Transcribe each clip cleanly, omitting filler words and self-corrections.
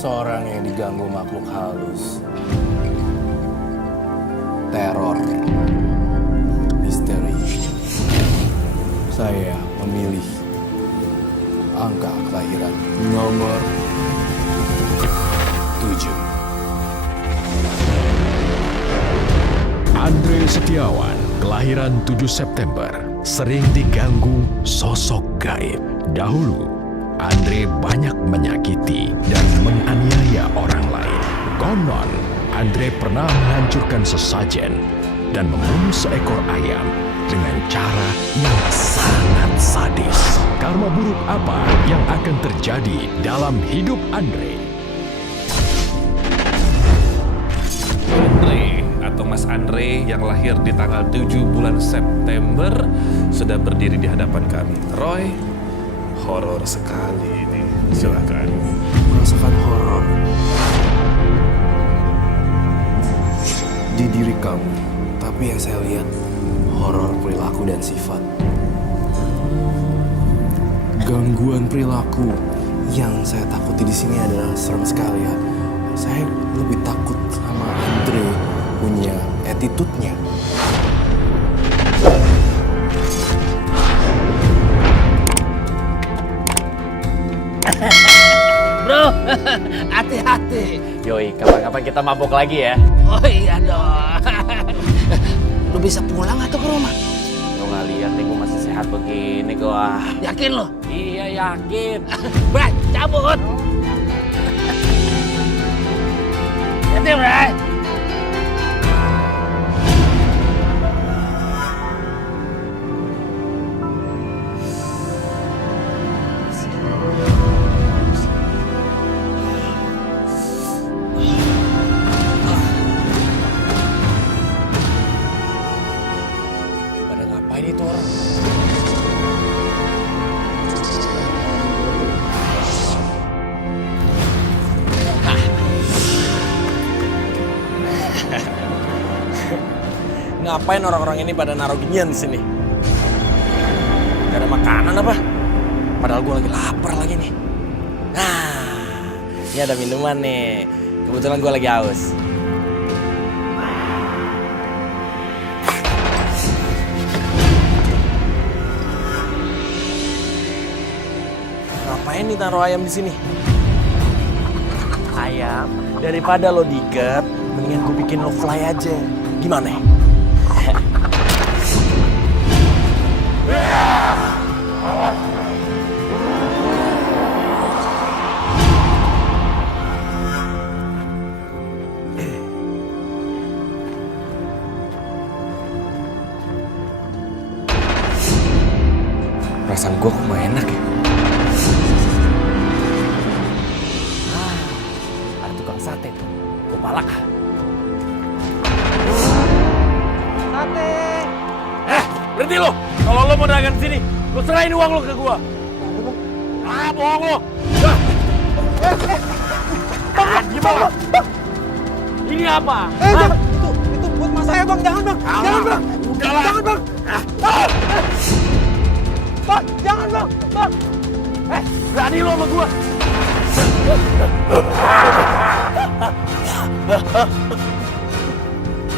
seseorang yang diganggu makhluk halus, teror, misteri. Saya memilih angka kelahiran nomor 7. Andre Setiawan, kelahiran 7 September, sering diganggu sosok gaib. Dahulu, Andre banyak menyakiti dan menganiaya orang lain. Konon, Andre pernah menghancurkan sesajen dan membunuh seekor ayam dengan cara yang sangat sadis. Karma buruk apa yang akan terjadi dalam hidup Andre? Andre atau Mas Andre yang lahir di tanggal 7 bulan September sudah berdiri di hadapan kami. Roy, horor sekali ini. Silakan. Merasakan horor di diri kamu, tapi yang saya lihat horor perilaku dan sifat. Gangguan perilaku yang saya takuti di sini adalah serem sekali ya. Saya lebih takut sama Andre punya attitude-nya. Bro, hati-hati. Yoi, kapan-kapan kita mabok lagi ya. Oh iya dong. Lu bisa pulang atau ke rumah? Lo nggak lihat nih gue masih sehat begini gua. Yakin lo? Iya yakin. Bray, cabut. Hati, Bray. Pada ngapain itu orang? Ngapain orang-orang ini pada naruh ginian di sini? Gak ada makanan apa? Padahal gue lagi lapar lagi nih. Nah, ini ada minuman nih. Kebetulan gue lagi haus. Ngapain nih taruh ayam di sini? Ayam, daripada lo diikat, mendingan gue bikin lo fly aja. Gimana? Perasaan gue kok gak enak ya? Ada tukang sate tuh. Gue palak. Berhenti lo! Kalau lo mau dagang di sini, lo serahin uang lo ke gua. Bohong lo! Gimana? Ini apa? Itu buat mas saya bang, jangan bang, jangan bang, Udahlah. jangan bang, bang, jangan bang, bang. Berani lo sama gua?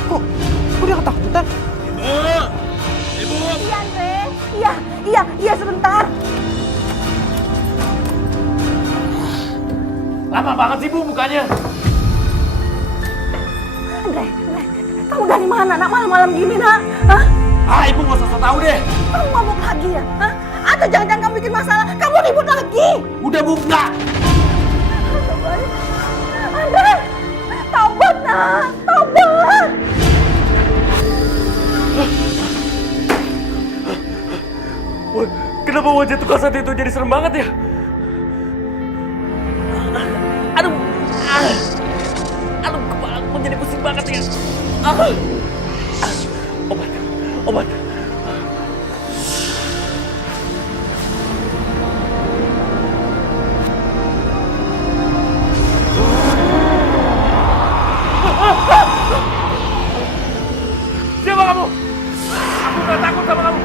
Kok dia ketakutan? Ibu! Iya, Andre. Iya, sebentar. Lama banget sih Bu mukanya. Andre, kamu dari mana, nak? Malam-malam gini, nak? Hah? Ibu gak usah tahu deh. Kamu mabuk lagi ya? Hah? Atau jangan-jangan kamu bikin masalah? Kamu ribut lagi? Udah Bu, enggak. Andre, taubat, nak. Taubat. Wah, kenapa wajah tukang sate itu jadi serem banget ya? Aduh, kepala aku jadi pusing banget ya. Obat. Siapa kamu? Aku gak takut sama kamu.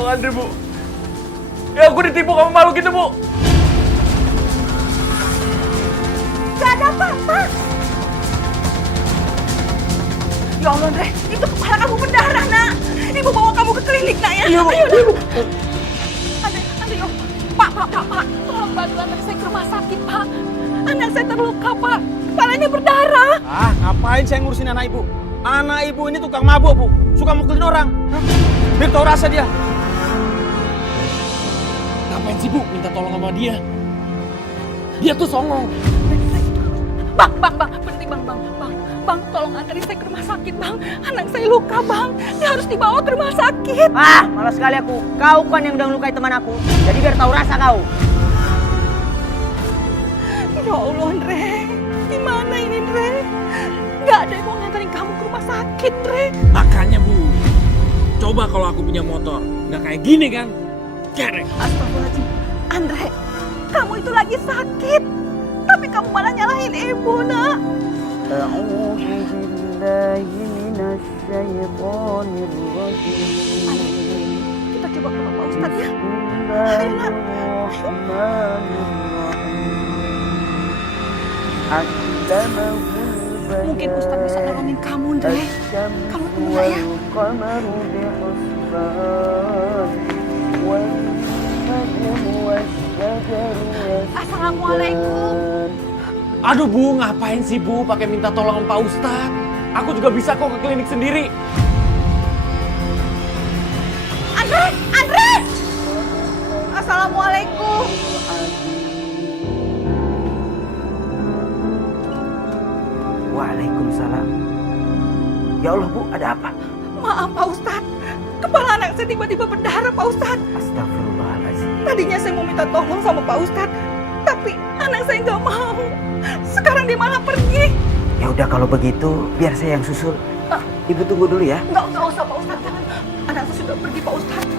Tolong Andre, Bu. Ya, aku ditipu sama makhluk itu, Bu. Gak ada apa-apa. Ya Allah, Andre, itu kepala kamu berdarah, nak. Ibu bawa kamu ke klinik, nak, ya. Iya, Bu. Ayo, nak. Andre, yuk. Pak. Tolong bantu anak saya ke rumah sakit, Pak. Anak saya terluka, Pak. Kepalanya berdarah. Ah, ngapain saya ngurusin anak ibu? Anak ibu ini tukang mabuk, Bu. Suka mukulin orang. Hah? Biar tahu rasa dia. Ngapain sih Bu minta tolong sama dia? Dia tuh songong. Bang, berhenti, Bang. Bang, tolong anterin saya ke rumah sakit, Bang. Anak saya luka, Bang. Dia harus dibawa ke rumah sakit. Ah, malas sekali aku. Kau kan yang udah ngelukai teman aku. Jadi biar tahu rasa kau. Ya Allah, Andre. Gimana ini, Andre? Gak ada yang mau nganterin kamu ke rumah sakit, Andre. Makanya Bu, coba kalau aku punya motor. Nggak kayak gini kan? Kerek. Astagfirullahaladzim. Andre, kamu itu lagi sakit. Tapi kamu malah nyalahin ibu, nak. Kita coba ke Bapak Ustadz, ya. Ayo, nak. Mungkin Ustadz bisa nolongin kamu, Andre. Kamu tunggu, nak, ya. Assalamualaikum. Aduh Bu, ngapain sih Bu pakai minta tolong Pak Ustadz? Aku juga bisa kok ke klinik sendiri. Andre! Assalamualaikum. Waalaikumsalam. Ya Allah Bu, ada apa? Maaf Pak Ustadz. Kepala anak saya tiba-tiba berdarah Pak Ustadz. Astagfirullahaladzim. Tadinya saya mau minta tolong sama Pak Ustadz. Tapi anak saya nggak mau. Sekarang dia malah pergi. Ya udah kalau begitu, biar saya yang susul. Ibu tunggu dulu ya. Nggak usah Pak Ustadz. Jangan. Anak saya sudah pergi Pak Ustadz.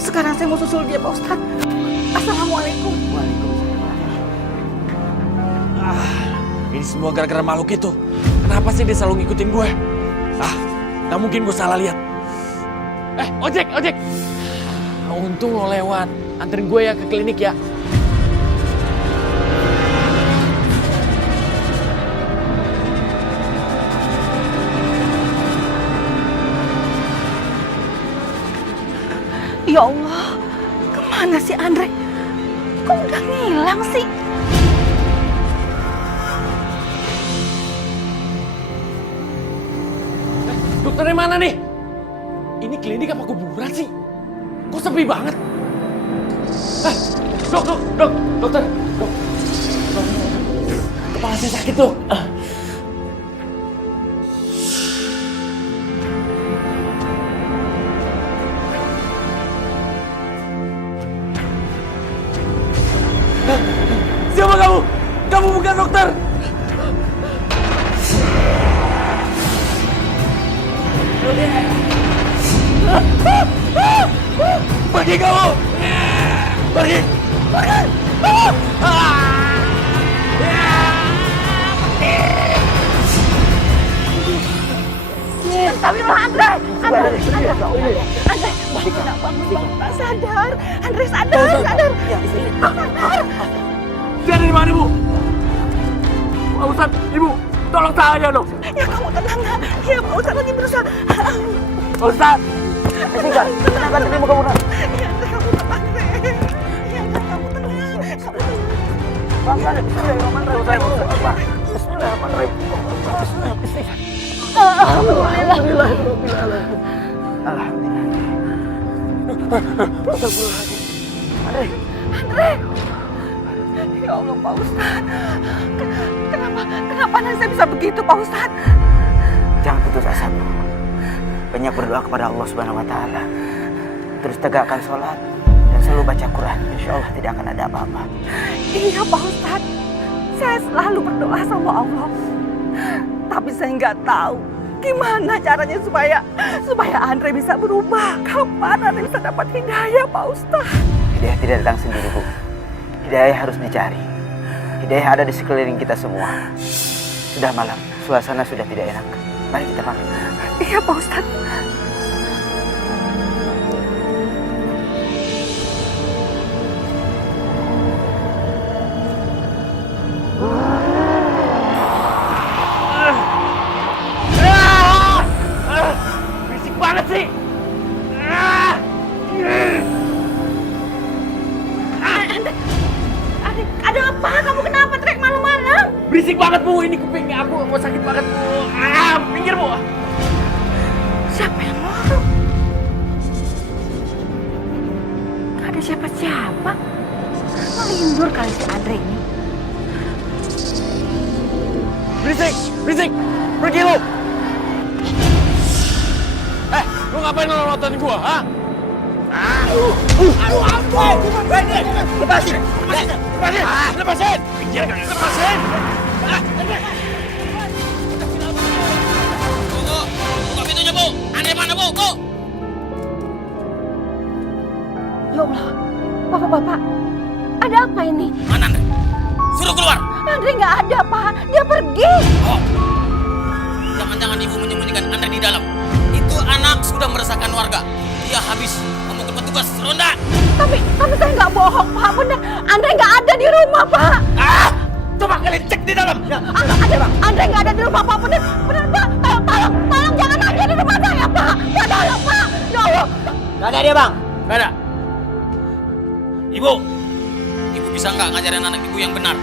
Sekarang saya mau susul dia Pak Ustadz. Assalamualaikum. Ini semua gara-gara makhluk itu. Kenapa sih dia selalu ngikutin gue? Nggak mungkin gue salah lihat. Ojek! Untung lo lewat. Anterin gue ya ke klinik ya. Ya Allah, kemana sih Andre? Kok udah ngilang sih? Dokternya mana nih? Ini klinik apa kuburan sih? Kok sepi banget? Dokter. Kepala saya sakit dok. Siapa kamu? Kamu bukan dokter. Pergi kamu! Pergi! Astagfirullah, Andre! Andre, Bang, sadar! Andre, sadar! Sadar! Dia ada di mana, Bu? Pak Ustadz, Ibu, tolong saya dong. Ya kamu tenang, nak. Ya Pak Ustadz lagi berusaha. Pak Ustadz! Kenapa terima kamu nak? Ya Andre, kamu tenang, Andre. Ya Andre, kamu tenang. Alhamdulillah. Andre! Ya Allah, Pak Ustadz. Kenapa anak saya bisa begitu, Pak Ustadz? Jangan putus asa, Bu. Banyak berdoa kepada Allah Subhanahu wa Ta'ala. Terus tegakkan sholat dan selalu baca Quran. Insya Allah tidak akan ada apa-apa. Iya, Pak Ustadz. Saya selalu berdoa sama Allah. Tapi saya nggak tahu gimana caranya supaya Andre bisa berubah. Kapan Andre bisa dapat hidayah, Pak Ustadz? Hidayah tidak datang sendiri, Bu. Hidayah harus dicari. Hidayah ada di sekeliling kita semua. Sudah malam, suasana sudah tidak enak. Mari kita pamit. Iya, Pak Ustadz. Berisik banget Bu, ini kupingnya aku mau sakit banget Bu. Pinggir Bu. Siapa yang ngorok? Gak ada siapa-siapa. Melindur kali si Andre ini. Berisik, pergi lu. Lu ngapain nonton gua, ha? Lepasin! Lepasin! Buka pintunya, Bu! Andre mana, Bu? Ya Allah, bapak-bapak, ada apa ini? Mana Andre? Suruh keluar! Andre nggak ada, Pak. Dia pergi. Oh. Jangan-jangan ibu menyembunyikan Andre di dalam. Itu anak sudah meresahkan warga. Dia habis ngomong ke petugas ronda. Tapi saya nggak bohong, Pak. Benar, Andre nggak ada di rumah, Pak. Coba kalian cek di dalam. Andre nggak ada di rumah, Pak. Benar, Pak. Tolong jangan ada di rumah saya, Pak. Pak, tolong, Pak. Ya Allah. Gak ada dia, Bang. Nggak ada. Ibu bisa nggak ngajarin anak ibu yang benar?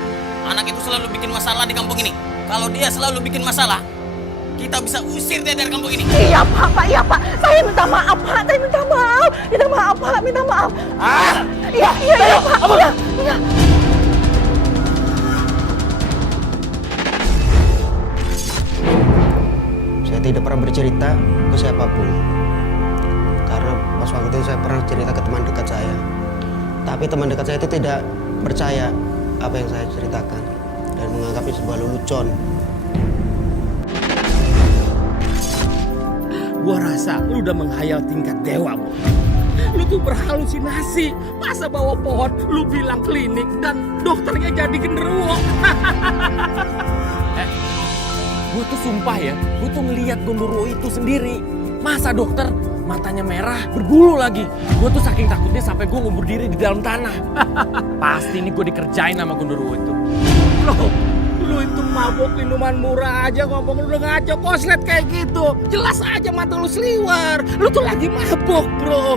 Anak itu selalu bikin masalah di kampung ini. Kalau dia selalu bikin masalah, kita bisa usir dia dari kampung ini. Iya, Pak. Iya, Pak. Saya minta maaf, Pak. Saya minta maaf. Minta maaf, Pak. Minta maaf. Iya, Pak. Iya. Saya tidak pernah bercerita ke siapapun. Karena pas waktu itu saya pernah cerita ke teman dekat saya. Tapi teman dekat saya itu tidak percaya apa yang saya ceritakan dan menganggapnya sebuah lelucon. Gua rasa lu udah menghayal tingkat dewa, Bu. Lu tuh berhalusinasi. Masa bawa pohon lu bilang klinik dan dokternya jadi genderuwo. Gua tuh sumpah ya, gua tuh ngeliat genderuwo itu sendiri. Masa dokter matanya merah, berbulu lagi. Gue tuh saking takutnya sampai gue ngubur diri di dalam tanah. Pasti ini gue dikerjain sama genderuwo itu. Loh, lu itu mabok minuman murah aja ngomong lu ngaco koslet kayak gitu. Jelas aja mata lu seliwar. Lu tuh lagi mabok, bro.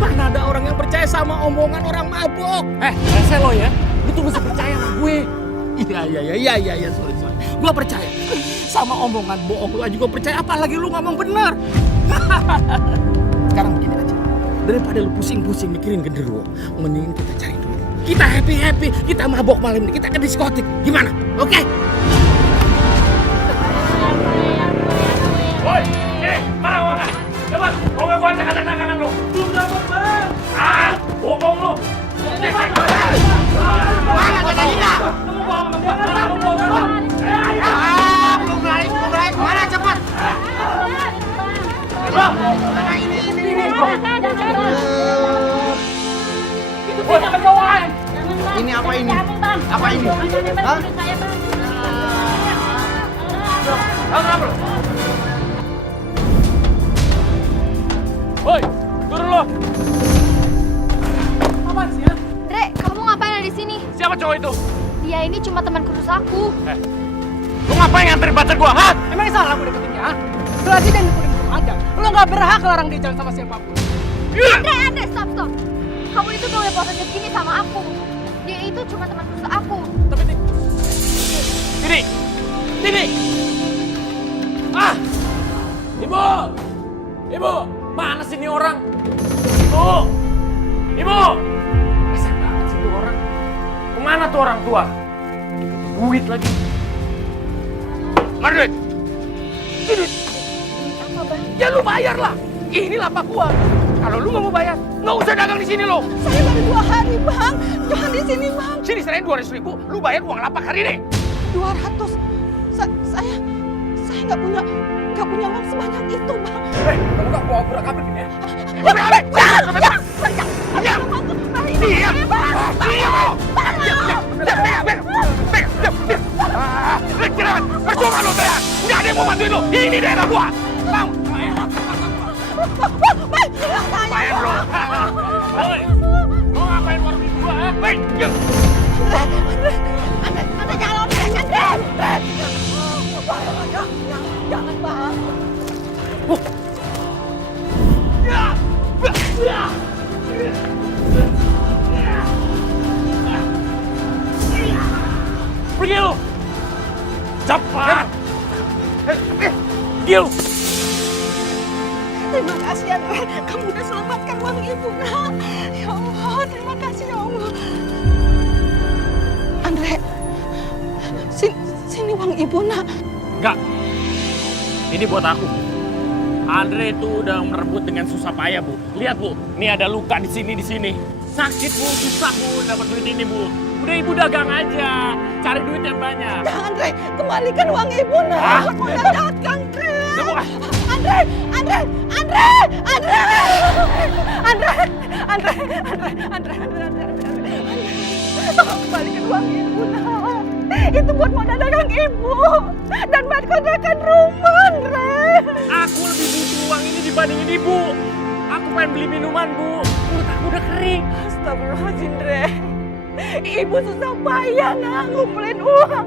Mana ada orang yang percaya sama omongan orang mabok? Rese lo ya, lu tuh mesti percaya sama gue. Iya, sorry. Gue percaya sama omongan bohong lu aja gue percaya, apalagi lu ngomong bener. Sekarang begini aja, daripada lu pusing-pusing mikirin genderuwo, mending kita cari dulu. Kita happy, kita mabok malam ini, kita ke diskotik. Gimana? Oke? Woi, mana? Cepat, mau gua cek tangan lu. Belum dapat, Bang. Bohong lu. Mana tadinya? Lu bohong sama gua. Belum naik. Mana cepat? Bang, ini. Itu punya kecoaan. Ini apa ini? Apa ini? Hah? Kenapa lu? Woi, turun lo. Apaan sih ya? Dre, kamu ngapain ada di sini? Siapa cowok itu? Dia ini cuma teman kursus aku. Lu ngapain nganterin pacar gua, ha? Emang salah aku deketin dia, ha? Selagi dia ngikutin aja. Lo nggak berhak larang dia jalan sama siapapun. Andre, stop. Kamu itu gak boleh posesif gini sama aku. Dia itu cuma teman kursus aku. Tapi Dini! Ibu! Mana sih ini orang? Ibu! Resek banget sih itu orang. Kemana tuh orang tua? Duit lagi. Mana duit? Apa, Bang? Ya lu bayar lah. Ini lapak gua. Kalau lu nggak mau bayar, nggak usah dagang di sini lo. Saya baru 2 hari, Bang. Jangan di sini, Bang. Sini serahin 200.000, lu bayar uang lapak hari ini. 200. Saya nggak punya uang sebanyak itu, Bang. Kamu nggak bawa pura-pura gini ya? Percuma lo teriak, nggak ada yang mau bantuin lo. Ini daerah gua. Bayar lo. Mau ngapain warung ibu gua? Andre, jangan Andre. Jangan, Bang. Pergi lu. pergi lu. Terima kasih Andre, kamu udah selamatkan uang ibu nak. Ya Allah, terima kasih ya Allah. Andre, sini uang ibu nak. Enggak. Ini buat aku. Andre itu udah merebut dengan susah payah, Bu. Lihat, Bu. Ini ada luka di sini. Sakit, Bu. Susah, Bu, dapat duit ini, Bu. Udah ibu dagang aja. Cari duit yang banyak. Nah, Andre, kembalikan uang ibu nak. Aku udah dagang, Andre. Tolong kembalikan uang ibu nak. Itu buat modal dagang ibu dan buat kontrakan rumah, Andre. Aku lebih butuh uang ini dibandingin ibu. Aku pengen beli minuman, Bu. Perut aku udah kering. Astagfirullahaladzim, Andre. Ibu susah payah nak ngumpulin uang.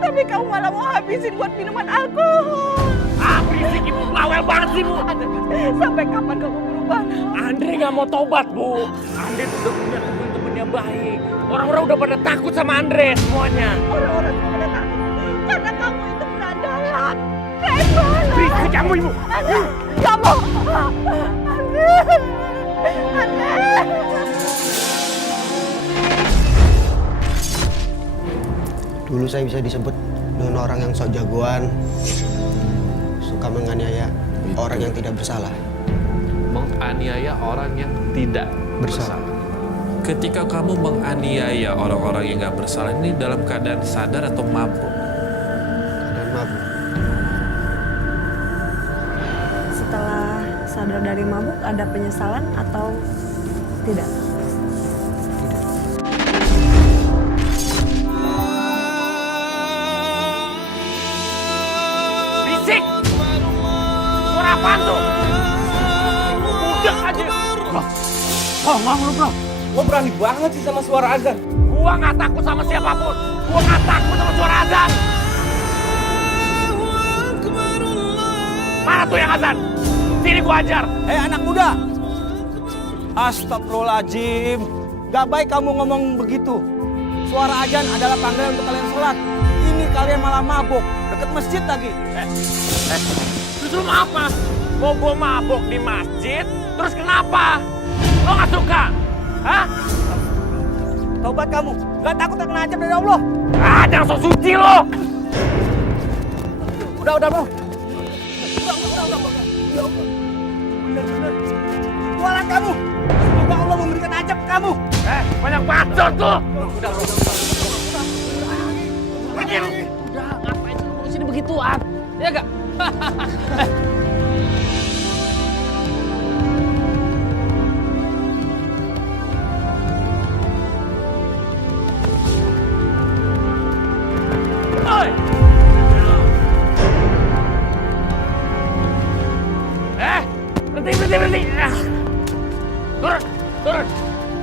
Tapi kamu malah mau habisin buat minuman alkohol. Berisik, ibu bawel banget sih, Bu. Sampai kapan kamu berubah? Andre nggak mau tobat, Bu. Andre tuh udah punya temen-temen yang baik. Orang-orang udah pada takut sama Andre semuanya. Orang-orang semua pada takut karena kamu itu berandalan. Preman. Berisik kamu, Ibu. Andre, kamu. Andre. Dulu saya bisa disebut dengan orang yang sok jagoan, suka menganiaya orang yang tidak bersalah. Menganiaya orang yang tidak bersalah. Ketika kamu menganiaya orang-orang yang gak bersalah ini dalam keadaan sadar atau mabuk? Keadaan mabuk. Setelah sadar dari mabuk, ada penyesalan atau tidak? Berisik! Suara apaan tuh? Udah aja! Oh, mau lu bro. Lo berani banget sih sama suara azan. Gua nggak takut sama siapapun. Gua nggak takut sama suara azan. Mana tuh yang azan? Sini gua ajar. Anak muda. Astagfirullahaladzim. Gak baik kamu ngomong begitu. Suara azan adalah panggilan untuk kalian sholat. Ini kalian malah mabuk. Deket masjid lagi. Justru apa? Mau gua mabuk di masjid, terus kenapa? Lo nggak suka? Hah? Taubat kamu. Gak takut kena azab dari Allah. Jangan sok suci lo. Udah bro. Udah. Ya Allah. Bener. Jualan kamu. Semoga Allah memberikan azab ke kamu. Banyak bacot tuh. Udah. Pergi lu. Udah, ngapain lu ngurusin begituan? Ya gak? Berhenti. Turun.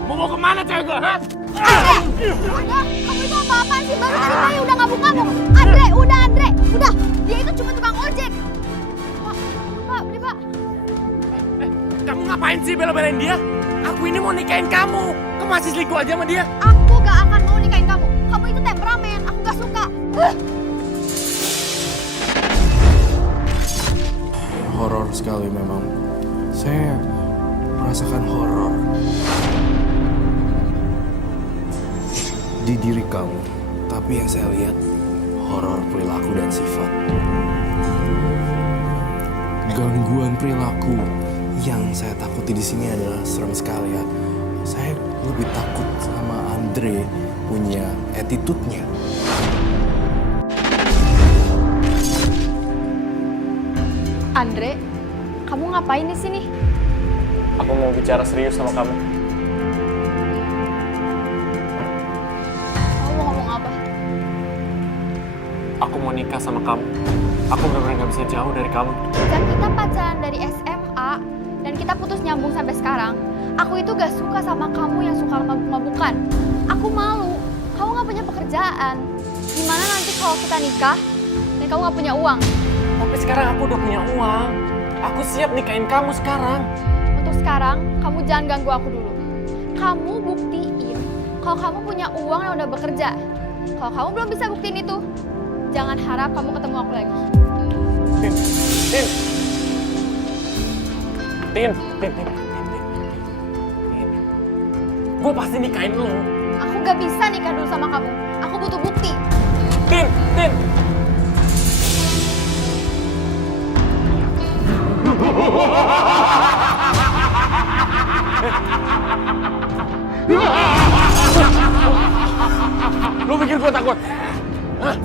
Mau kemana cewek gue, ha? Kamu itu apa-apaan sih? Baru tadi Maya udah ngabuk-ngabuk. Andre. Udah. Dia itu cuma tukang ojek. Pak, beli Pak. Kamu ngapain sih bela-belain dia? Aku ini mau nikahin kamu. Kamu masih selingkuh aja sama dia? Aku gak akan mau nikahin kamu. Kamu itu temperamen. Aku gak suka. Horor sekali memang. Saya merasakan horor di diri kamu, tapi yang saya lihat horor perilaku dan sifat. Gangguan perilaku yang saya takuti di sini adalah serem sekali ya. Saya lebih takut sama Andre punya attitude-nya. Andre, kamu ngapain di sini? Aku mau bicara serius sama kamu. Kamu mau ngomong apa? Aku mau nikah sama kamu. Aku benar-benar gak bisa jauh dari kamu. Dan kita pacaran dari SMA dan kita putus nyambung sampai sekarang. Aku itu gak suka sama kamu yang suka mabuk-mabukan. Aku malu. Kamu gak punya pekerjaan. Gimana nanti kalau kita nikah dan kamu gak punya uang? Tapi sekarang aku udah punya uang. Aku siap nikahin kamu sekarang. Untuk sekarang, kamu jangan ganggu aku dulu. Kamu buktiin kalau kamu punya uang yang udah bekerja. Kalau kamu belum bisa buktiin itu, jangan harap kamu ketemu aku lagi. Tin. Gue pasti nikahin lu. Aku gak bisa nikah dulu sama kamu. Aku butuh bukti. Tin. Lu pikir gue takut? Hah?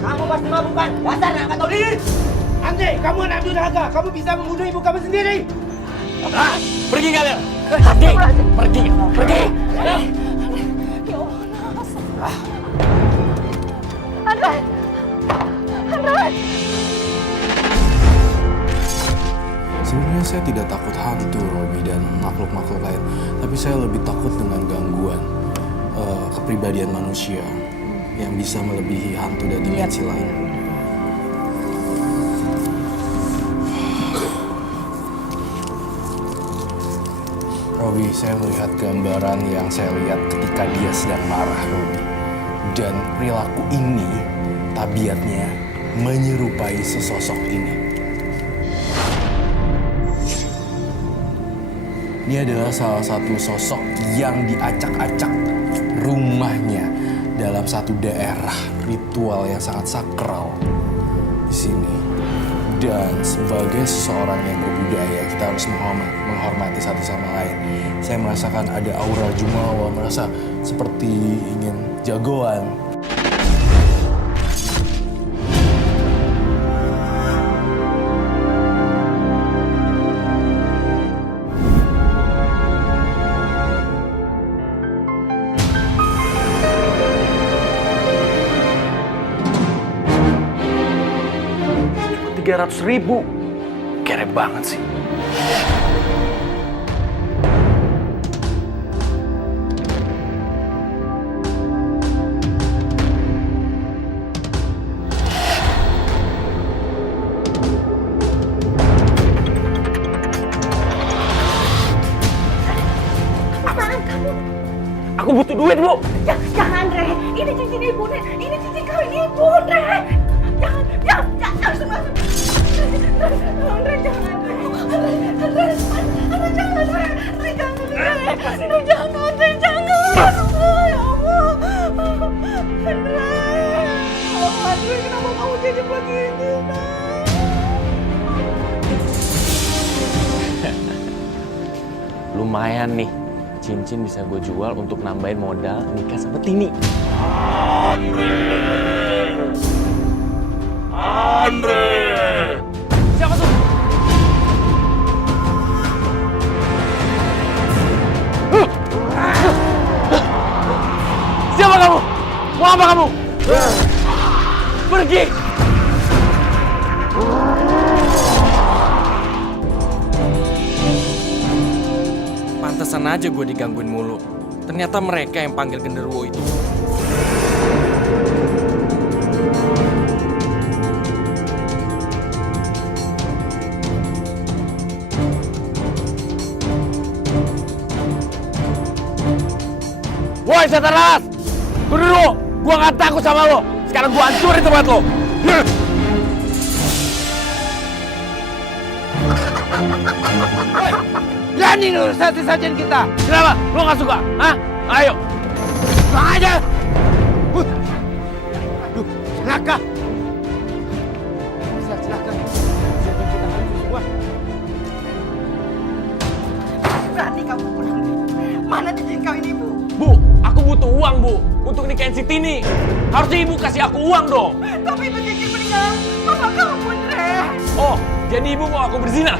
Kamu pasti mabuk kan? Dasar nggak tahu diri. Andre, kamu anak durhaka. Kamu bisa membunuh ibu kamu sendiri. Hah? Pergi kalian. Pergi. Andre! Sebenarnya saya tidak takut hantu, Robi, dan makhluk-makhluk lain. Tapi saya lebih takut dengan gangguan kepribadian manusia yang bisa melebihi hantu dan dimensi lain. Robi, saya melihat gambaran yang saya lihat ketika dia sedang marah, Robi. Dan perilaku ini, tabiatnya menyerupai sesosok ini. Ini adalah salah satu sosok yang diacak-acak rumahnya dalam satu daerah ritual yang sangat sakral di sini. Dan sebagai seseorang yang berbudaya, kita harus menghormati satu sama lain. Saya merasakan ada aura jumawa, merasa seperti ingin jagoan. $300.000. Kere banget sih. Apaan kamu? Aku butuh duit, Bu. Jangan, Andre. Ini cincin ibu, Nek. Ini cincin kawin ibu, Nek. Jangan, langsung masuk. Andre, jangan, Andre. Andre, jangan, Andre. Andre, jangan, Andre, jangan. Ya Allah. Andre, kenapa kamu jadi begini, Nak? Lumayan nih. Cincin bisa gue jual untuk nambahin modal nikah sama Tini. Andre! Siapa tuh? Siapa kamu? Mau apa kamu? Pergi! Pantesan aja gue digangguin mulu. Ternyata mereka yang panggil genderuwo itu. Woi setan laras! Tunggu dulu! Gua gak takut sama lo! Sekarang gua hancurin tempat lo! Berani nurut sajian kita. Kenapa? Lo gak suka? Hah? Ayo! Bang aja. Celaka. Celaka. Berani kamu pulang. Mana cincin kawin ibu? Bu, aku butuh uang, Bu. Untuk nikahin si Tini. Harusnya ibu kasih aku uang dong. Tapi itu cincin meninggal mama kamu, Andre. Oh, jadi ibu mau aku berzina?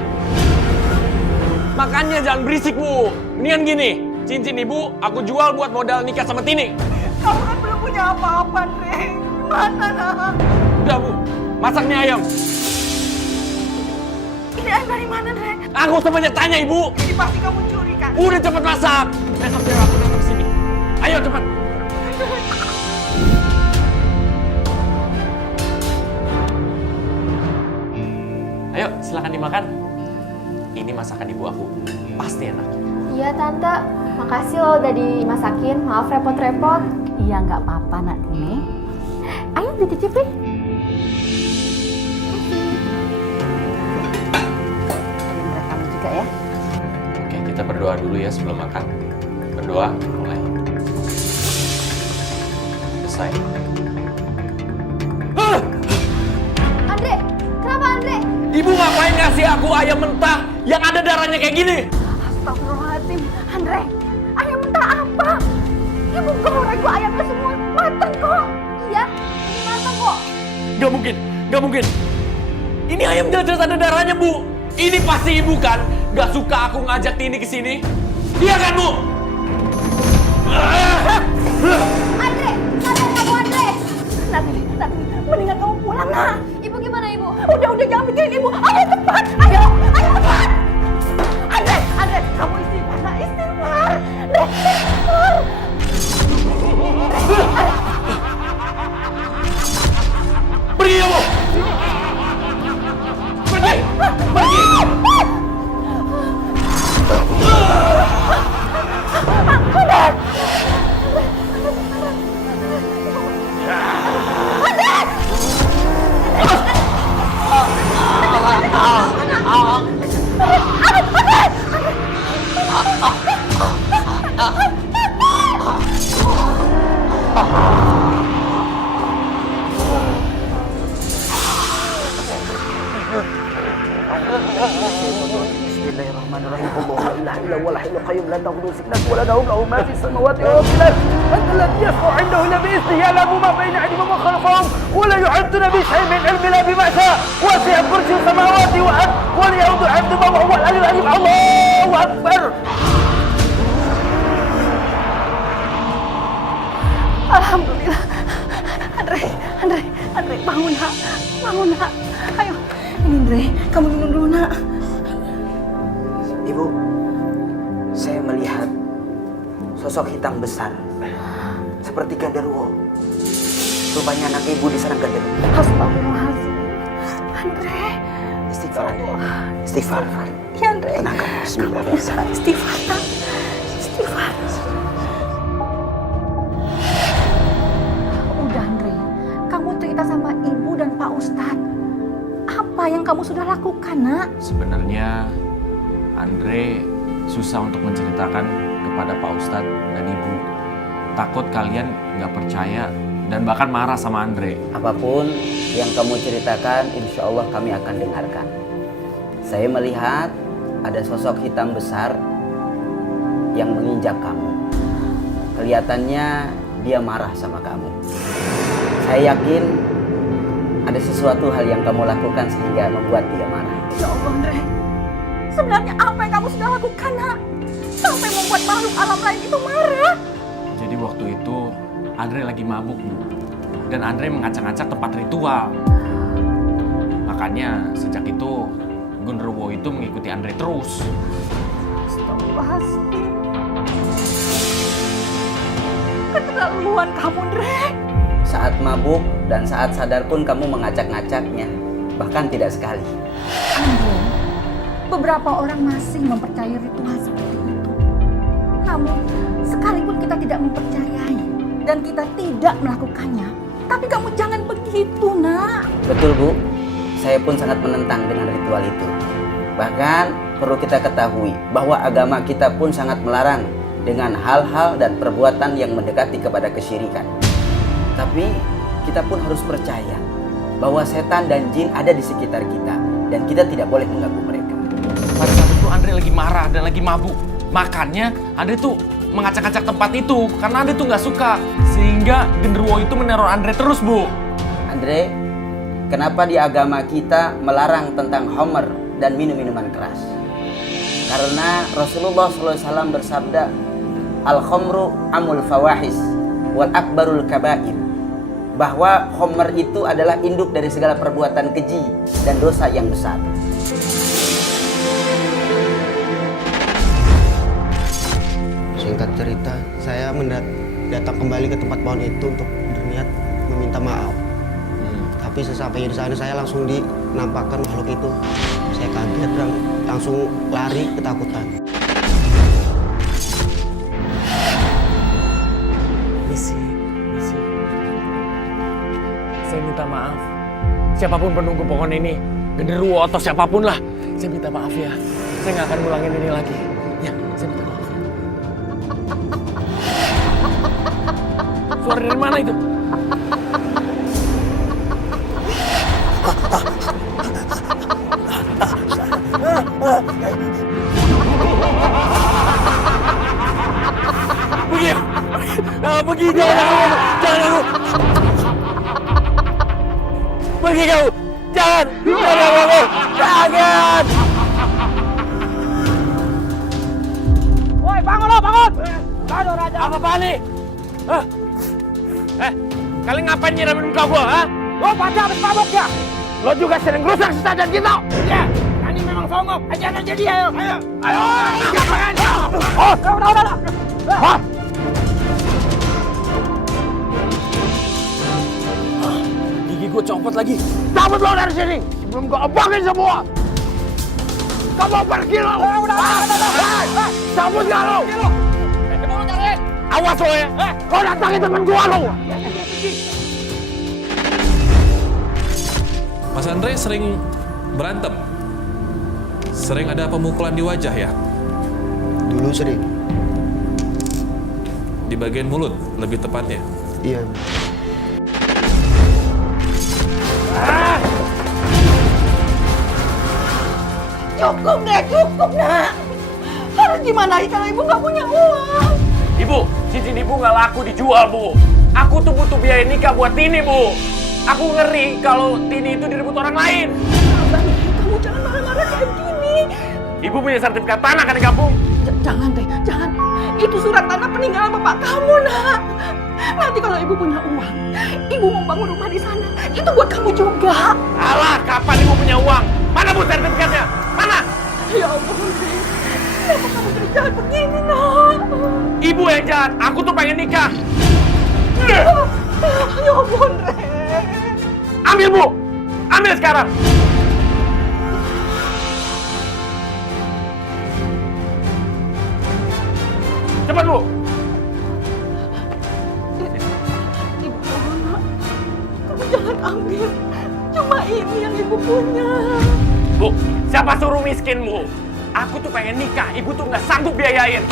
Makanya jangan berisik, Bu. Mendingan gini, cincin ibu aku jual buat modal nikah sama Tini. Kamu kan belum punya apa-apa, Andre. Mana, nak? Udah, Bu. Masak nih ayam. Ini ayam dari mana, Andre? Aku usah banyak tanya, Ibu. Ini pasti kamu curi, kan? Udah cepet masak. Besok biar aku datang sini. Ayo cepet. Ayo, silakan dimakan. Ini masakan ibu aku. Pasti enak. Iya Tante, makasih loh udah dimasakin. Maaf repot-repot. Iya nggak apa-apa nak Tini. Ayo dicicipin. Ada kamu juga ya. Oke, kita berdoa dulu ya sebelum makan. Berdoa, mulai. Selesai. Andre, kenapa Andre? Ibu ngapain ngasih aku ayam mentah yang ada darahnya kayak gini? Astagfirullahaladzim. Andre, ayam mentah apa? Ibu goreng kok ayamnya semua. Matang kok. Iya, ini matang kok. Gak mungkin, gak mungkin. Ini ayam jelas-jelas ada darahnya, Bu. Ini pasti ibu kan? Gak suka aku ngajak Tini ke sini. Iya kan, Bu? Andre, sadar kamu Andre. Nanti, mendingan kamu pulang nak. Ibu gimana ibu? Udah jangan mikirin ibu. Ayo cepat, ayo cepat. Andre, kamu istighfar, nak istighfar. Andre, istighfar. Pergi kamu! Pergi! Pergi! Bismillahirrahmanirrahim. Allahu la ilaha illa huwal hayyul qayyum la ta'khudhuhu sinatun wa la nawm lahu ma fis samawati wa ma fil ardh. Alladhi yashfa'u 'indahu illa bi'iznihi ya'lamu ma bayna aydihim wa ma khalfahum wa la yuhituna bi shay'in min 'ilmihi illa bima sha'a. Wasi'a kursiyyuhu samawati wal ardh wa la ya'uduhu 'hifdhuhuma wa huwal 'aliyyul 'azim. Allahu akbar. Alhamdulillah. Andre, bangun nak. Ayo, ini Andre, kamu minum dulu nak. Ibu, saya melihat sosok hitam besar seperti genderuwo. Rupanya anak ibu diserang genderuwo. Astagfirullahaladzim. Andre. Istighfar, Andre. Istighfar. Ya Andre. Tenang kamu. Bismillah. Istighfar nak. Istighfar. Udah Andre, kamu cerita sama ibu dan Pak Ustadz. Apa yang kamu sudah lakukan nak? Sebenarnya Andre susah untuk menceritakan kepada Pak Ustadz dan Ibu. Takut kalian nggak percaya dan bahkan marah sama Andre. Apapun yang kamu ceritakan, insya Allah kami akan dengarkan. Saya melihat ada sosok hitam besar yang menginjak kamu. Kelihatannya dia marah sama kamu. Saya yakin ada sesuatu hal yang kamu lakukan sehingga membuat dia marah. Ya Allah Andre, sebenarnya apa yang kamu sudah lakukan nak? Sampai membuat makhluk alam lain itu marah. Jadi waktu itu Andre lagi mabuk, Bu. Dan Andre mengacak-acak tempat ritual. Makanya sejak itu genderuwo itu mengikuti Andre terus. Astagfirullahaladzim. Keterlaluan kamu Andre. Saat mabuk dan saat sadar pun kamu mengacak-ngacaknya. Bahkan tidak sekali. Andre, beberapa orang masih mempercayai ritual seperti itu. Namun, sekalipun kita tidak mempercayai dan kita tidak melakukannya, tapi kamu jangan begitu, nak. Betul, Bu. Saya pun sangat menentang dengan ritual itu. Bahkan perlu kita ketahui bahwa agama kita pun sangat melarang dengan hal-hal dan perbuatan yang mendekati kepada kesyirikan. Tapi kita pun harus percaya bahwa setan dan jin ada di sekitar kita dan kita tidak boleh mengganggu mereka. Pada saat itu Andre lagi marah dan lagi mabuk. Makanya Andre tuh mengacak-acak tempat itu karena Andre tuh nggak suka. Sehingga genderuwo itu meneror Andre terus, Bu. Andre, kenapa di agama kita melarang tentang homer dan minum-minuman keras? Karena Rasulullah SAW bersabda, Al-khomru amul fawahis wal akbarul kabair. Bahwa homer itu adalah induk dari segala perbuatan keji dan dosa yang besar. Singkat cerita, saya datang kembali ke tempat pohon itu untuk berniat meminta maaf. Tapi sesampainya di sana saya langsung dinampakkan makhluk itu. Saya kaget dan langsung lari ketakutan. Saya minta maaf. Siapapun penunggu pohon ini, genderuwo atau siapapun lah, saya minta maaf ya. Saya nggak akan ngulangin ini lagi. Ya, saya minta maaf. Suara dari mana itu? Pergi, jangan ganggu. Pergi kau, jangan ganggu, jangan. Woi, bangun lo, bangun! Aduh, Raja. Apa nih? Kalian ngapain nyiramin muka gua, ha? Lo pada habis mabok ya? Lo juga sering rusak sesajen kita. Ya, ini memang songok. Ajar aja dia, ayo. Ayo, jangan. Oh, udah. Hah? Gigi gua copot lagi. Cabut lo dari sini sebelum gua obangin semua. Kamu pergi lo. Udah. Cabut gak lo? Awas lo ya. Kau datangin temen gua lo. Mas Andre sering berantem? Sering ada pemukulan di wajah ya? Dulu sering. Di bagian mulut lebih tepatnya. Iya. Cukup nak. Harus gimana kalau ibu nggak punya uang? Ibu, cincin ibu nggak laku dijual, Bu. Aku tuh butuh biaya nikah buat Tini, Bu. Aku ngeri kalau Tini itu direbut orang lain. Abang, kamu jangan marah-marah kayak gini. Ibu punya sertifikat tanah kan di kampung? Jangan deh, jangan. Itu surat tanah peninggalan bapak kamu, nak. Nanti kalau ibu punya uang, ibu mau bangun rumah di sana. Itu buat kamu juga. Alah, kapan ibu punya uang? Mana Bu sertifikatnya? Mana? Ya ampun, kenapa kamu jadi jahat begini, nak? Ibu yang jahat. Aku tuh pengen nikah. Ya ampun, Re. Ambil, Bu. Ambil sekarang. Cepat, Bu. Ibu mohon, nak. Kamu jangan ambil. Cuma ini yang ibu punya. Bu, siapa suruh miskin, Bu? Aku tuh pengen nikah. Ibu tuh nggak sanggup biayain.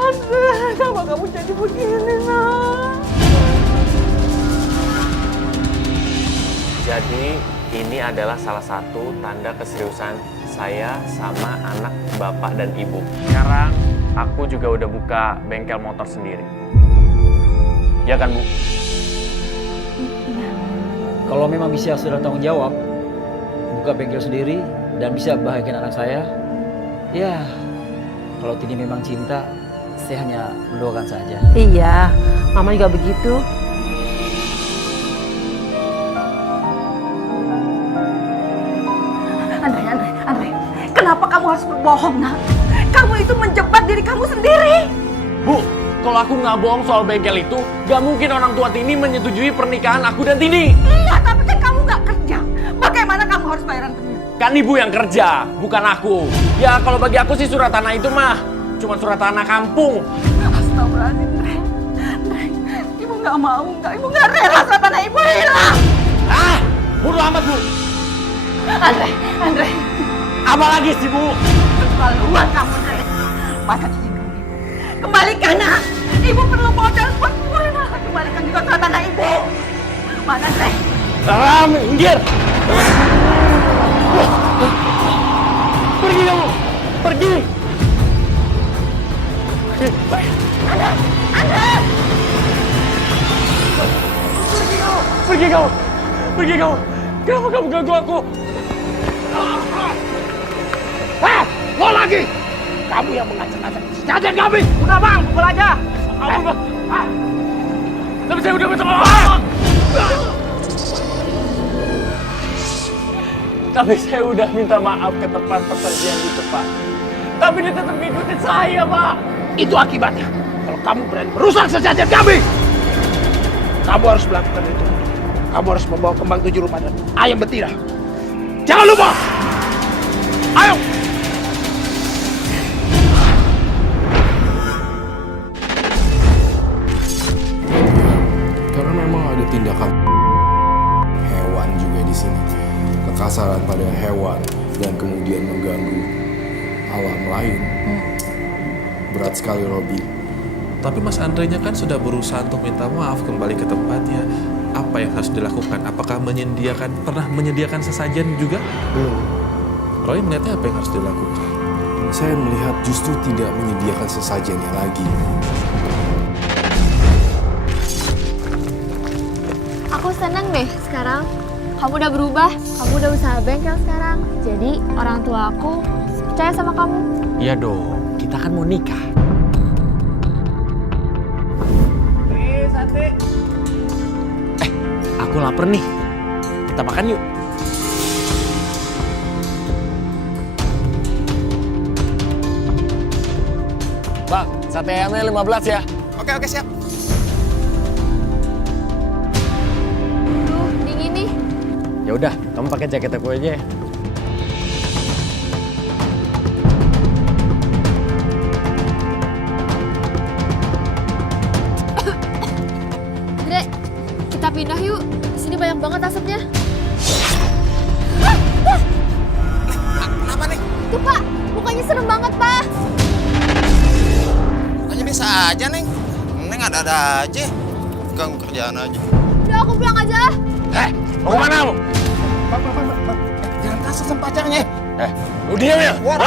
Andre, kenapa kamu jadi begini, nak? Jadi ini adalah salah satu tanda keseriusan saya sama anak bapak dan ibu. Sekarang aku juga udah buka bengkel motor sendiri. Ya kan, Bu? Kalau memang bisa sudah tanggung jawab, buka bengkel sendiri dan bisa bahagiakan anak saya, ya kalau Tini memang cinta, saya hanya mendoakan saja. Iya, Mama juga begitu. Andre, kenapa kamu harus berbohong, nak? Kamu itu menjebak diri kamu sendiri. Bu, kalau aku nggak bohong soal bengkel itu, nggak mungkin orang tua Tini menyetujui pernikahan aku dan Tini. Iya, tapi kan kamu nggak kerja. Bagaimana kamu harus bayaran Tini? Kan ibu yang kerja, bukan aku. Ya kalau bagi aku sih surat tanah itu mah cuma surat tanah kampung. Astagfirullahaladzim, Andre. Ibu nggak mau, ibu nggak rela surat tanah ibu hilang. Ah, bodoh amat, Bu. Andre. Apa lagi sih, Bu? Keluar kamu, Andre. Mana cincin kamu? Kembalikan, nak. Ibu perlu modal buat pulang. Kembalikan juga surat tanah ibu. Mana, Andre? Salam, minggir. Pergi kamu, pergi. Andre! Pergi kamu. Kenapa kamu ganggu aku? Lo lagi! Kamu yang mengacak-acak sejajar kami! Udah bang, pukul aja! Tapi saya udah minta maaf. Tapi saya udah minta maaf ke tempat pekerjaan itu, Pak. Tapi dia tetap ngikutin saya, Pak. Itu akibatnya. Kalau kamu berani merusak sejajar kami! Kamu harus melakukan itu. Kamu harus membawa kembang 7 rupa dan ayam betina. Jangan lupa! Ayo! Karena memang ada tindakan hewan juga di sini. Kekasaran pada hewan dan kemudian mengganggu alam lain. Berat sekali, Robi. Tapi Mas Andre-nya kan sudah berusaha untuk minta maaf kembali ke tempatnya. Apa yang harus dilakukan? Apakah pernah menyediakan sesajen juga? Belum. Roy melihatnya apa yang harus dilakukan? Saya melihat justru tidak menyediakan sesajennya lagi. Aku seneng deh sekarang. Kamu udah berubah, kamu udah usaha bengkel sekarang. Jadi orang tua aku percaya sama kamu. Iya dong, kita kan mau nikah. Sate. Aku lapar nih. Kita makan yuk. Bang, sate ayamnya 15 ya. Oke, siap. Duh, dingin nih. Ya udah, kamu pakai jaket aku aja ya. Dre, kita pindah yuk. Di sini banyak banget asapnya. Kenapa nih? Tuh Pak, mukanya serem banget Pak. Makanya biasa aja, Neng. Neng ada-ada aja. Ganggu kerjaan aja. Udah aku pulang aja. Mau kemana lu? Bang. Jangan kasar sama pacarnya. Lu diam ya? Wah,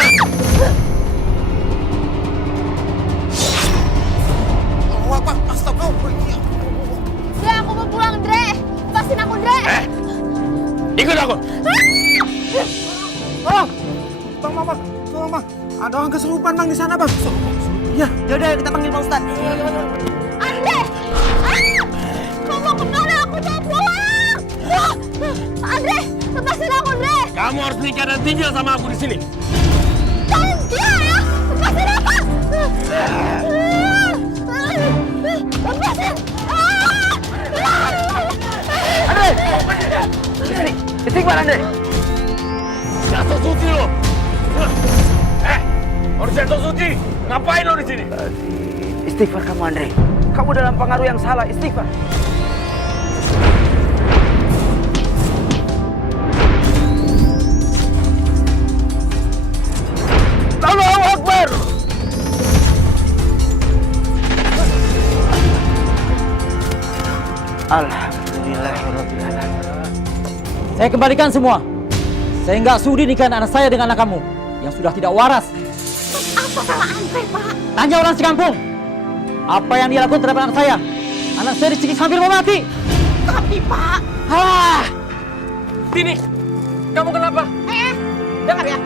Pak. Astagfirullah. Dre, aku mau pulang Dre. Lepasin aku Dre. Ikut aku. Bang. Tolong, Bang. Ada orang kesurupan, Bang, di sana, Bang. Ya udah kita panggil Pak Ustadz. Andre! Kamu kemana? Aku mau pulang! Andre, lepasin aku, Andre! Kamu harus nikah dan tinggal sama aku di sini. Jangan gila ya! Lepasin aku! Lepasin! Andre! Sini, istighfar Andre. Jatuh suci lo. Harus jatuh suci. Ngapain lo di sini? Istighfar kamu, Andre. Kamu dalam pengaruh yang salah. Istighfar. Allahu Akbar. Alhamdulillahirrahmanirrahim. Saya kembalikan semua. Saya nggak sudi nikahin anak saya dengan anak kamu yang sudah tidak waras. Apa salah Andre, Pak? Tanya orang sekampung. Apa yang dia lakukan terhadap anak saya? Anak saya dicekik hampir mau mati. Tapi, Pak. Halah! Tini, kamu kenapa? Dengar ya.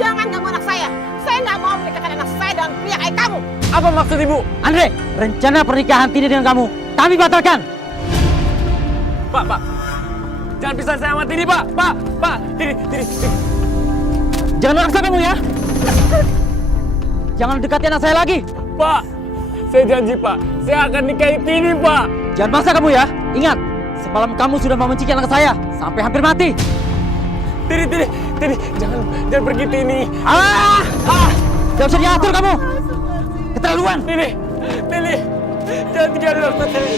Jangan ganggu anak saya. Saya nggak mau menikahkan anak saya dengan pria kayak kamu. Apa maksud ibu? Andre, rencana pernikahan Tini dengan kamu kami batalkan. Pak. Jangan pisah saya sama Tini, Pak. Pak. Tini. Jangan maksa kamu ya. Jangan dekati anak saya lagi. Pak, saya janji, Pak. Saya akan nikahi Tini, Pak. Jangan maksa kamu ya. Ingat, semalam kamu sudah memenciki anak saya sampai hampir mati. Tini. Jangan pergi, Tini. Jangan usah diatur kamu. Keterlaluan. Tini. Jangan tinggalin aku, Tini.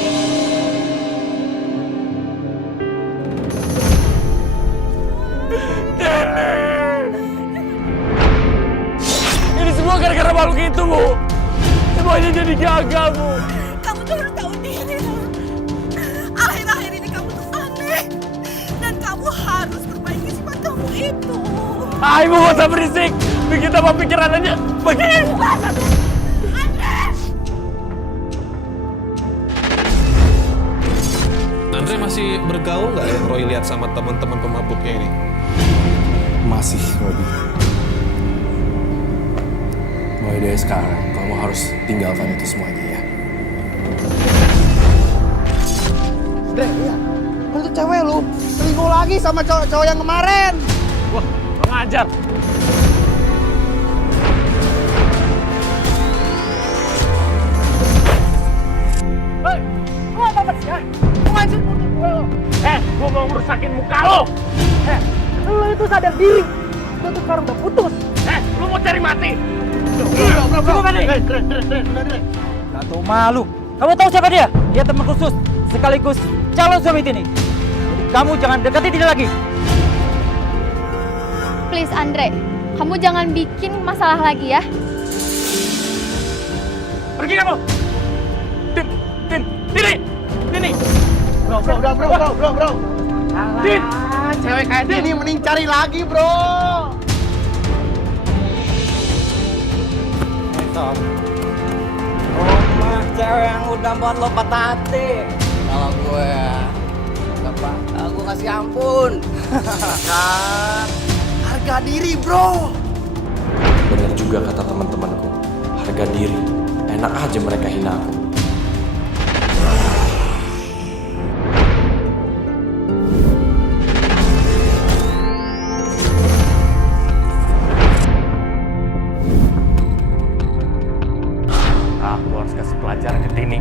Ini semua gara-gara makhluk itu, Bu. Semuanya jadi gagal, Bu. Kamu tuh harus tahu diri. Akhir-akhir ini kamu tuh aneh. Dan kamu harus perbaiki sifat kamu itu. Ibu gak usah berisik. Bikin tambah pikiran aja. Pergi. Andre masih bergaul nggak yang Roy lihat sama teman-teman pemabuknya ini? Masih, Robi. Mulai dari sekarang, kamu harus tinggalkan itu semuanya ya. Dre, iya. Lu tuh cewek lu. Selingkuh lagi sama cowok yang kemarin. Wah, ngajar. Apa sih? Mau ngancur motor gue lo. Gua mau ngerusakin muka lo. Lo itu sadar diri. Lo tuh sekarang udah putus. Lu mau cari mati? Gak tau malu. Kamu tahu siapa dia? Dia teman khusus sekaligus calon suami Tini. Jadi kamu jangan dekati Tini lagi. Please Andre, kamu jangan bikin masalah lagi ya. Pergi kamu! Tini! Bro. Din! Cewek kayak Tini mending cari lagi, bro. Rumah cewek yang udah buat lo patah hati. Kalau gue gue kasih ampun. Kan harga diri, bro. Bener juga kata teman-temanku, harga diri. Enak aja mereka hina aku. Aku harus kasih pelajaran ke Tini.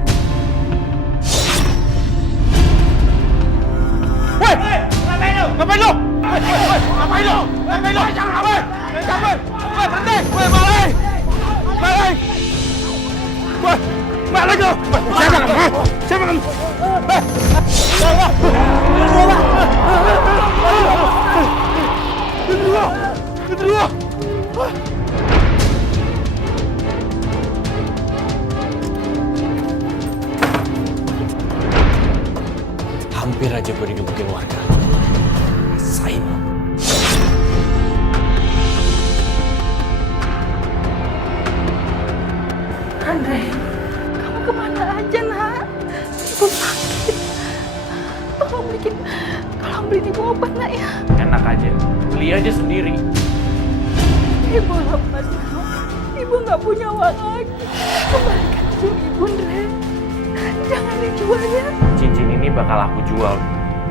Ngapain lu? Jangan! Berhenti! Balik lu! Jangan! Hampir aja gue digebukin warga. Rasain lo. Andre, kamu kemana aja, nak? Ibu sakit. Tolong beliin ibu obat, nak ya. Enak aja, beli aja sendiri. Ibu lepas, nak. Ibu nggak punya uang lagi. Kembalikan cincin ibu, Andre. Jangan dijual ya. Cincin ini bakal aku jual.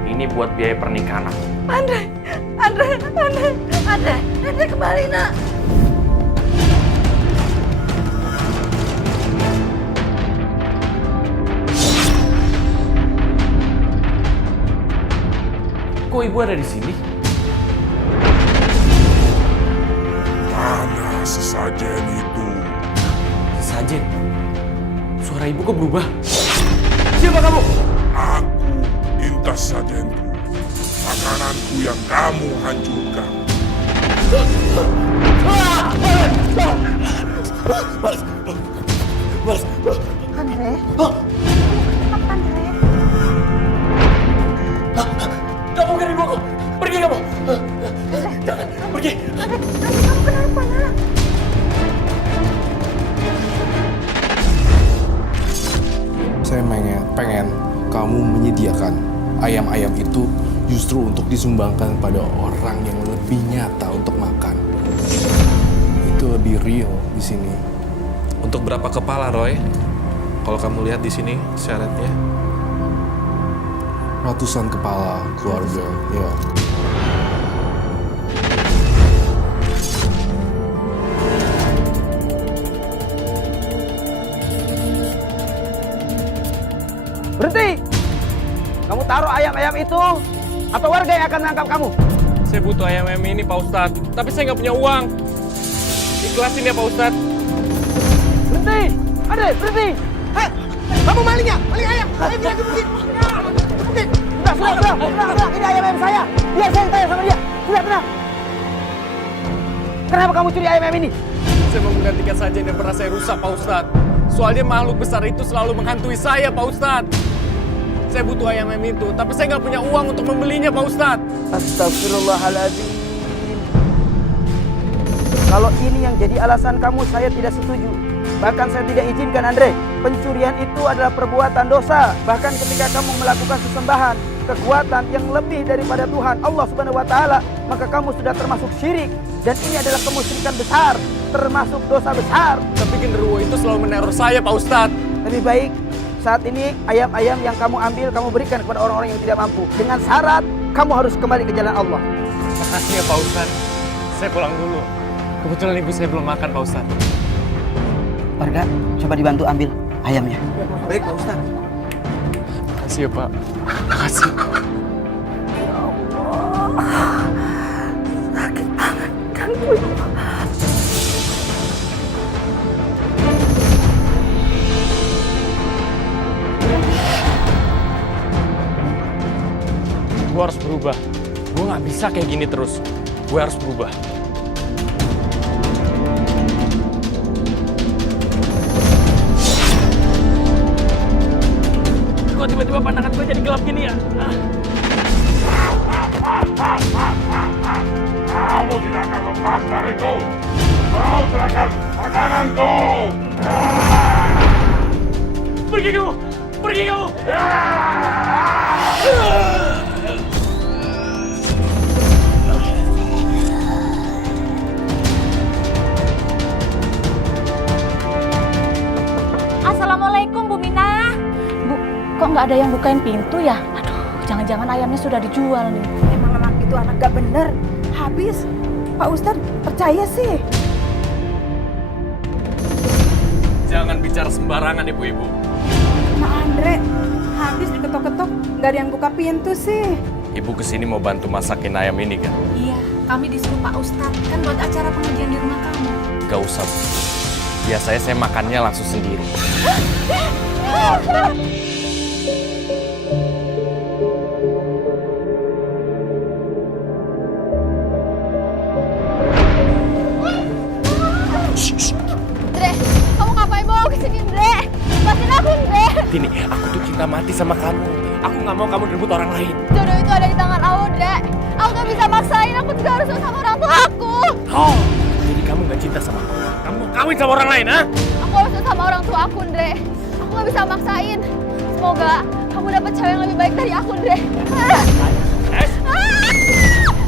Ini buat biaya pernikahan aku. Andre, kembali, nak. Kok ibu ada di sini? Mana sesajen itu? Sesajen? Suara ibu kok berubah? Siapa kamu? Aku, Intas Sajenku. Makananku yang kamu hancurkan. Andre, Andre. Kamu mungkin ibu aku. Pergi kamu. Jangan, pergi. Andre, kamu kenapa, nak? Saya pengen kamu menyediakan ayam-ayam itu justru untuk disumbangkan pada orang yang lebih nyata untuk makan. Itu lebih real di sini. Untuk berapa kepala, Roy? Kalau kamu lihat di sini syaratnya. Ratusan kepala keluarga, ya. Berhenti! Kamu taruh ayam-ayam itu atau warga yang akan menangkap kamu? Saya butuh ayam ini, Pak Ustadz. Tapi saya nggak punya uang. Ikhlasin ya, Pak Ustadz. Berhenti! Andre, berhenti! Hei! Kamu malingnya! Maling ayam! Ayo bilang berhenti! Berhenti! Sudah. Ini ayam-ayam saya. Biar saya yang tanya sama dia. Sudah, tenang. Kenapa kamu curi ayam-ayam ini? Saya mau menggantikan sajian yang pernah saya rusak, Pak Ustadz. Soalnya makhluk besar itu selalu menghantui saya, Pak Ustadz. Saya butuh ayam-ayam itu, tapi saya nggak punya uang untuk membelinya, Pak Ustadz. Astagfirullahaladzim. Kalau ini yang jadi alasan kamu, saya tidak setuju. Bahkan saya tidak izinkan, Andre. Pencurian itu adalah perbuatan dosa. Bahkan ketika kamu melakukan sesembahan, kekuatan yang lebih daripada Tuhan Allah Subhanahu wa Ta'ala, maka kamu sudah termasuk syirik. Dan ini adalah kemusyrikan besar, termasuk dosa besar. Tapi genderuwo itu selalu meneror saya, Pak Ustadz. Lebih baik saat ini ayam-ayam yang kamu ambil, kamu berikan kepada orang-orang yang tidak mampu. Dengan syarat, kamu harus kembali ke jalan Allah. Makasih ya, Pak Ustadz. Saya pulang dulu. Kebetulan ibu saya belum makan, Pak Ustadz. Warga, coba dibantu ambil ayamnya. Baik, Pak Ustadz. Makasih ya, Pak. Makasih. bisa kayak gini terus. Gue harus berubah. Kok tiba-tiba pandangan gue jadi gelap gini ya? Kamu tidak akan lepas dariku. Kau serahkan makananku. Pergi kamu! Pergi kamu! Assalamualaikum Bu Mina. Bu, kok nggak ada yang bukain pintu ya? Aduh, jangan-jangan ayamnya sudah dijual nih. Emang anak itu anak gak bener. Habis, Pak Ustadz percaya sih. Jangan bicara sembarangan ibu-ibu. Mak Andre, habis diketok-ketok nggak ada yang buka pintu sih. Ibu kesini mau bantu masakin ayam ini kan? Iya, kami disuruh Pak Ustadz kan buat acara pengajian di rumah kamu. Gak usah. Biasanya saya makannya langsung sendiri. Dre, kamu ngapain bawa ke sini, Dre? Lepasin aku, Dre. Tini, aku tuh cinta mati sama kamu. Aku nggak mau kamu direbut orang lain. Jodoh itu ada di tangan aku, Dre. Aku gak bisa maksain, aku juga harus sama orang tua aku. Oh, jadi kamu nggak cinta sama aku? Kamu mau kawin sama orang lain, ha? Aku harus sama orang tua aku, Dre. Aku gak bisa maksain. Semoga kamu dapat cewek yang lebih baik dari aku, Dre.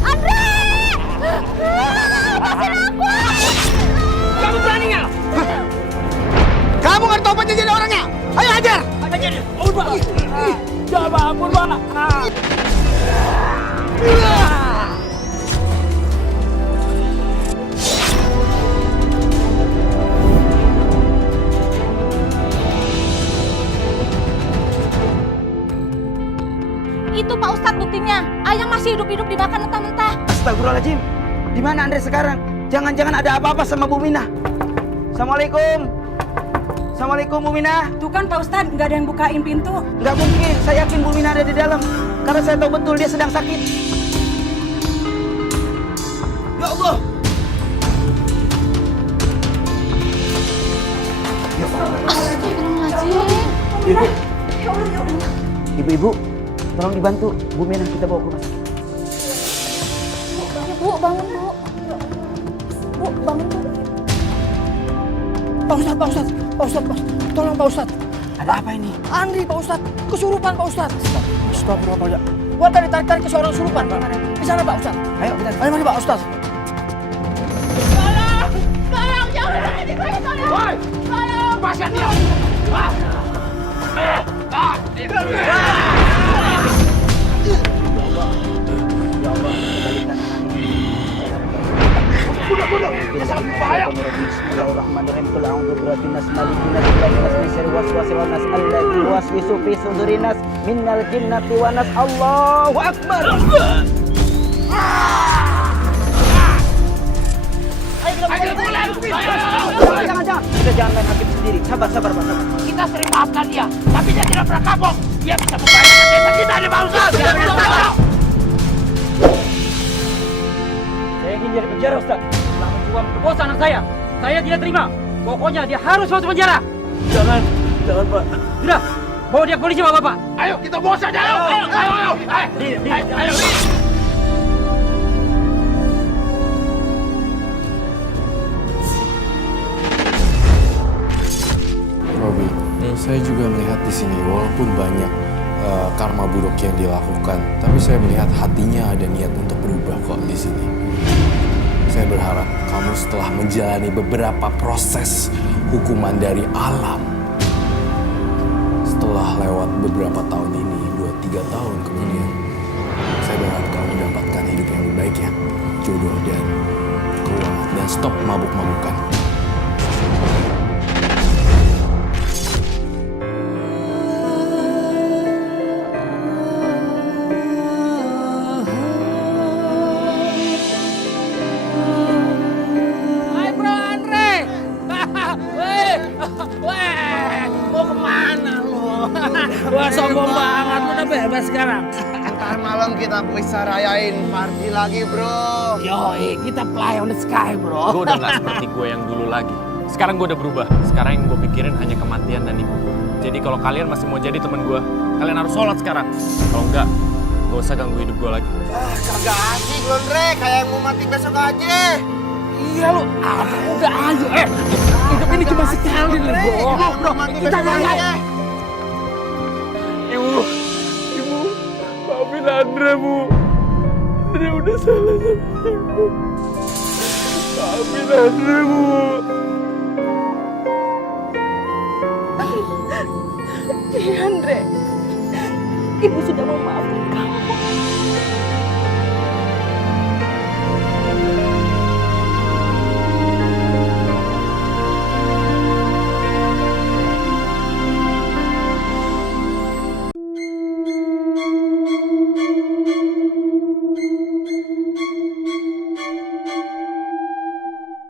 Andre! Lepasin aku! Kamu berani nggak? Kamu nggak tahu apa jadi orangnya? Ayo hajar! Ajar dia. Oh, Pak. Coba ampun, Pak. Itu Pak Ustadz buktinya. Ayam masih hidup-hidup dimakan mentah-mentah. Astagfirullahaladzim. Di mana Andre sekarang? Jangan-jangan ada apa-apa sama Bu Mina. Assalamualaikum. Assalamualaikum Bu Mina. Tuh kan Pak Ustadz nggak ada yang bukain pintu. Nggak mungkin. Saya yakin Bu Mina ada di dalam. Karena saya tahu betul dia sedang sakit. Ya Allah. Astagfirullahaladzim. Ibu. Ibu-ibu, tolong dibantu Bu Mina, kita bawa ke rumah sakit. Bu, bangun Bu. Bu, bangun Bu. Pak Ustadz, tolong Pak Ustadz. Ada apa ini? Andri, Pak Ustadz. Kesurupan, Pak Ustadz. Astagfirullah. Gua tadi tarik-tarik ke seorang kesurupan, Pak. Di sana, Pak Ustadz. Ayo kita. Ayo, mari, Pak Ustadz. Tolong! Tolong! Jangan sakiti saya, tolong! Woi! Tolong! Pasien dia! Bismillahirrahmanirrahim. Qul a'udzu birabbin nas, malikin nas, ilahin nas, min syarri waswasil khannas, alladzi yuwaswisu fi sudurin nas, minal jinnati wan nas. Allahu akbar. Jangan. Kita jangan main hakim sendiri. Sabar, Pak. Kita sering maafkan dia, tapi dia tidak pernah kapok. Dia bisa membayar desa kita di Pak Ustadz. Saya ingin dia di penjara, Ustaz. Telah mencoba memperkosa anak saya. Saya tidak terima. Pokoknya dia harus masuk penjara. Jangan Pak. Sudah, bawa dia ke polisi, Bapak. Ayo, kita bawa saja. Ayo. Robi, saya juga melihat di sini walaupun banyak karma buruk yang dilakukan, tapi saya melihat hatinya ada niat untuk berubah kok di sini. Saya berharap kamu setelah menjalani beberapa proses hukuman dari alam, setelah lewat beberapa tahun ini, 2-3 tahun kemudian, saya berharap kamu mendapatkan hidup yang lebih baik ya, jodoh dan keuangan, dan stop mabuk-mabukan. Wah, sombong banget. Lu udah bebas sekarang. Ntar malam malam kita bisa rayain party lagi, bro. Yoi, kita fly on the sky, bro. Gue udah gak seperti gue yang dulu lagi. Sekarang gue udah berubah. Sekarang yang gue pikirin hanya kematian dan ibu gue. Jadi kalau kalian masih mau jadi teman gue, kalian harus sholat sekarang. Kalau enggak, gak usah ganggu hidup gue lagi. Kagak asik, Londre. Kayak yang mau mati besok aja. Iya lo, udah ayo. Hidup ini cuma sekali nih, bro. Kita nggak. Ibu, maafin Andre, Bu. Andre udah salah sama ibu. Maafin Andre, Bu. Iya, Andre. Ibu sudah memaafkan kamu.